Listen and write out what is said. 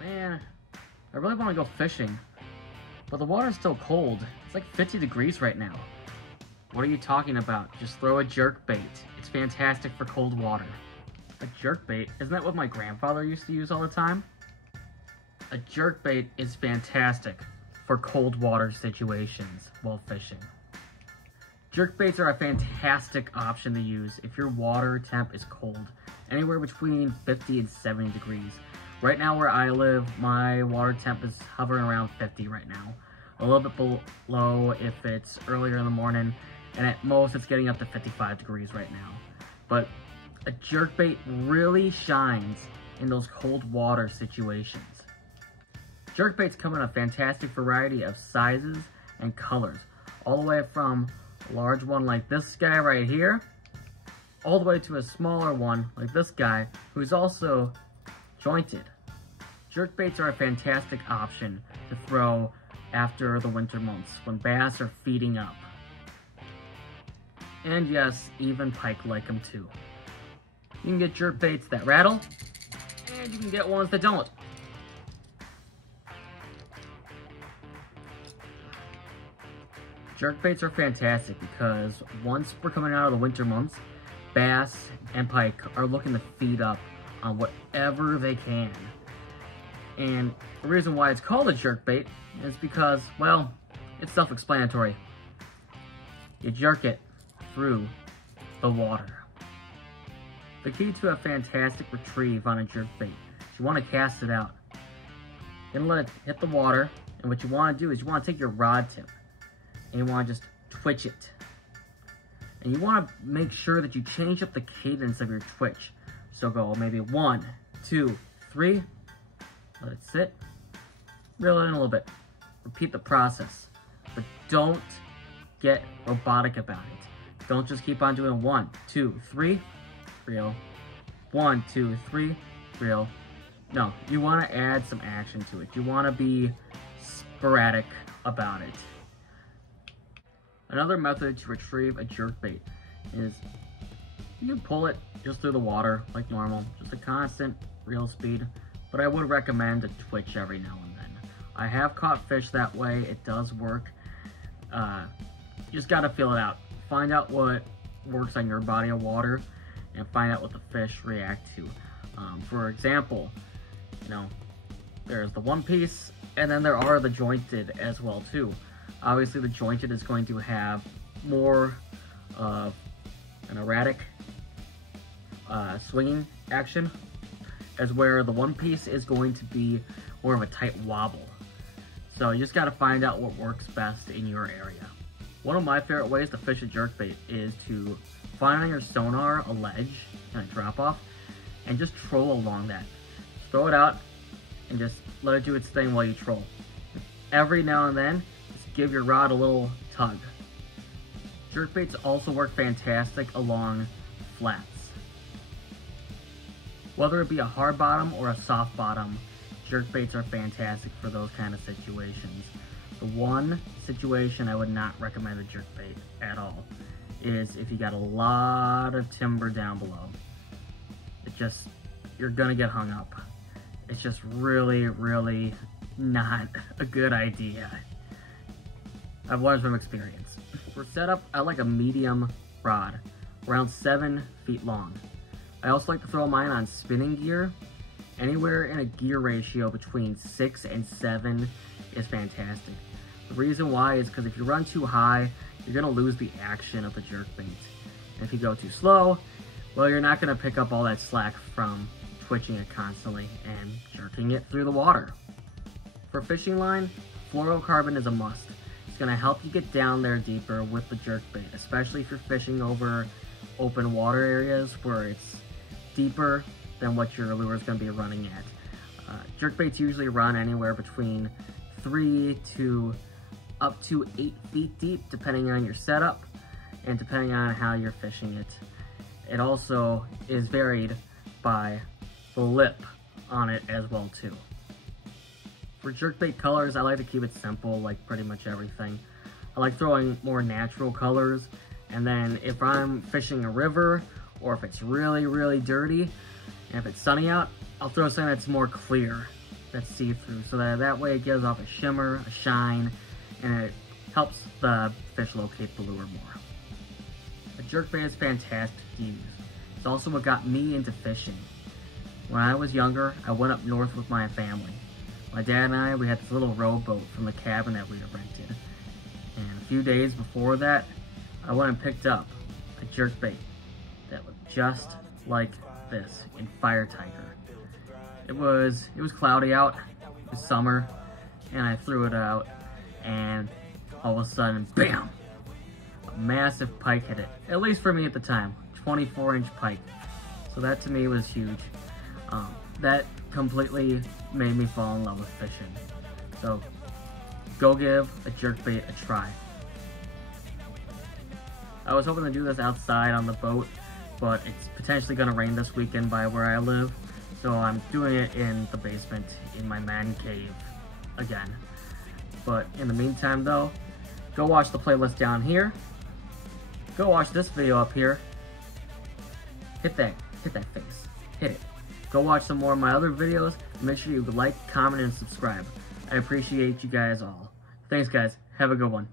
Man, I really want to go fishing, but the water's still cold. It's like 50 degrees right now. What are you talking about? Just throw a jerkbait. It's fantastic for cold water. A jerkbait? Isn't that what my grandfather used to use all the time? A jerkbait is fantastic for cold water situations while fishing. Jerkbaits are a fantastic option to use if your water temp is cold, anywhere between 50 and 70 degrees. Right now where I live, my water temp is hovering around 50 right now. A little bit below if it's earlier in the morning, and at most it's getting up to 55 degrees right now. But a jerkbait really shines in those cold water situations. Jerkbaits come in a fantastic variety of sizes and colors, all the way from a large one like this guy right here, all the way to a smaller one like this guy, who's also jointed. Jerkbaits are a fantastic option to throw after the winter months when bass are feeding up. And yes, even pike like them too. You can get jerkbaits that rattle, and you can get ones that don't. Jerkbaits are fantastic because once we're coming out of the winter months, bass and pike are looking to feed up on whatever they can. And the reason why it's called a jerkbait is because, well, it's self-explanatory. You jerk it through the water. The key to a fantastic retrieve on a jerkbait is you want to cast it out. You're going to let it hit the water, and what you want to do is you want to take your rod tip and you want to just twitch it. And you want to make sure that you change up the cadence of your twitch. So go maybe 1, 2, 3, let it sit, reel it in a little bit, repeat the process, but don't get robotic about it. Don't just keep on doing 1, 2, 3, reel, 1, 2, 3, reel. No, you want to add some action to it. You want to be sporadic about it. Another method to retrieve a jerkbait is you can pull it just through the water like normal, just a constant reel speed, but I would recommend a twitch every now and then. I have caught fish that way. It does work. You just got to feel it out. Find out what works on your body of water and find out what the fish react to. For example, there's the one piece and then there are the jointed as well too. Obviously the jointed is going to have more of an erratic swinging action, as where the one piece is going to be more of a tight wobble. So you just got to find out what works best in your area. One of my favorite ways to fish a jerkbait is to find on your sonar a ledge and a drop off and just troll along that. Just throw it out and just let it do its thing while you troll. Every now and then, just give your rod a little tug. Jerkbaits also work fantastic along flats. Whether it be a hard bottom or a soft bottom, jerkbaits are fantastic for those kind of situations. The one situation I would not recommend a jerkbait at all is if you got a lot of timber down below. You're gonna get hung up. It's just really, really not a good idea. I've learned from experience. For setup, I like a medium rod, around 7 feet long. I also like to throw mine on spinning gear. Anywhere in a gear ratio between 6 and 7 is fantastic. The reason why is because if you run too high, you're going to lose the action of the jerkbait. And if you go too slow, well, you're not going to pick up all that slack from twitching it constantly and jerking it through the water. For fishing line, fluorocarbon is a must. It's going to help you get down there deeper with the jerkbait, especially if you're fishing over open water areas where it's deeper than what your lure is going to be running at. Jerkbaits usually run anywhere between 3 to up to 8 feet deep, depending on your setup and depending on how you're fishing it. It also is varied by the lip on it as well too. For jerkbait colors, I like to keep it simple, like pretty much everything. I like throwing more natural colors, and then if I'm fishing a river or if it's really, really dirty and if it's sunny out, I'll throw something that's more clear that's see-through, so that way it gives off a shimmer, a shine, and it helps the fish locate the lure more. A jerkbait is fantastic to use. It's also what got me into fishing. When I was younger, I went up north with my family. My dad and I, we had this little rowboat from the cabin that we had rented. And a few days before that, I went and picked up a jerkbait that looked just like this in Fire Tiger. It was cloudy out, it was summer, and I threw it out, and all of a sudden, bam! A massive pike hit it, at least for me at the time, 24-inch pike. So that to me was huge. That completely made me fall in love with fishing. So go give a jerkbait a try. I was hoping to do this outside on the boat, but it's potentially going to rain this weekend by where I live, so I'm doing it in the basement in my man cave again. But in the meantime though, go watch the playlist down here, go watch this video up here, hit that face, hit it. Go watch some more of my other videos, and make sure you like, comment, and subscribe. I appreciate you guys all. Thanks guys, have a good one.